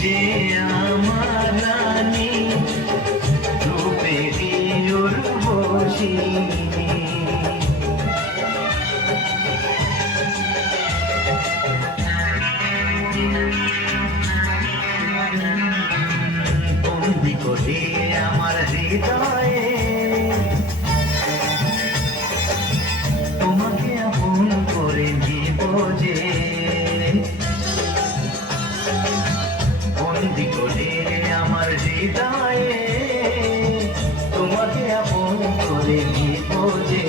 যে আমার রানী, রূপেরই উর্বশিনী। বন্দি করে আমার হৃদয়ে তোমাকে আপন করে নিব যে, বন্দি করে আমার হৃদয়ে তোমাকে আপন করে নিব যে।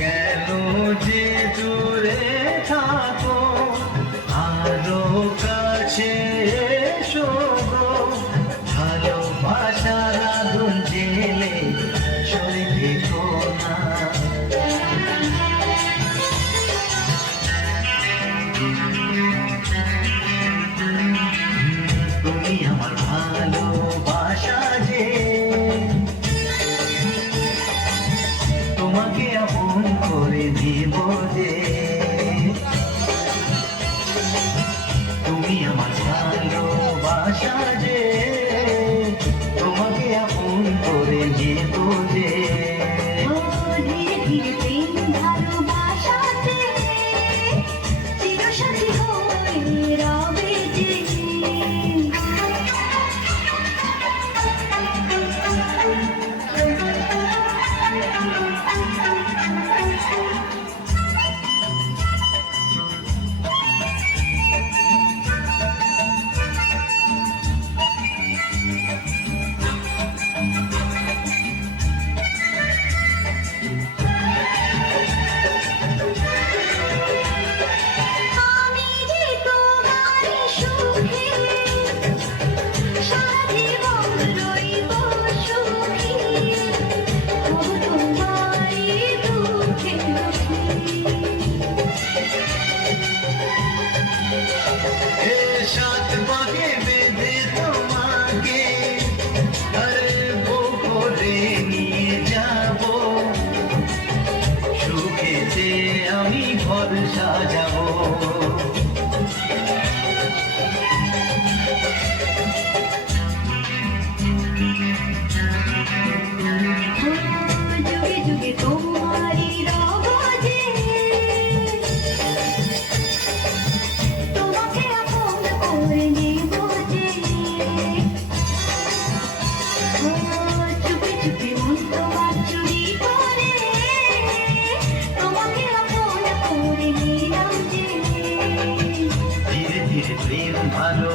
কেন যে দূরে থাকো, আরো কাছে এসো গো, ভালোবাসার আগুন জেলে সরে থেকো না। তুমি আমার ভালোবাসা যে, তোমাকে আপন করে দিব যে। তুমি আমার ভালোবাসা যে, তোমাকে আপন করে দিব যে। ধীরে ধীরে প্রেম ভালোবাসাতে চিরসাথী হয়ে রবে যে। সাত পাকে বেঁধে তোমাকে করে নিয়ে যাব, সুখেতে আমি ঘর সাজাবো। যুগে যুগে তোমারই রব যে, তোমাকে আপন করে নেব যে। চুপি চুপি মন তোমার চুরি করে তোমাকে আপন করে নিলাম যে। ধীরে ধীরে প্রেম ভালো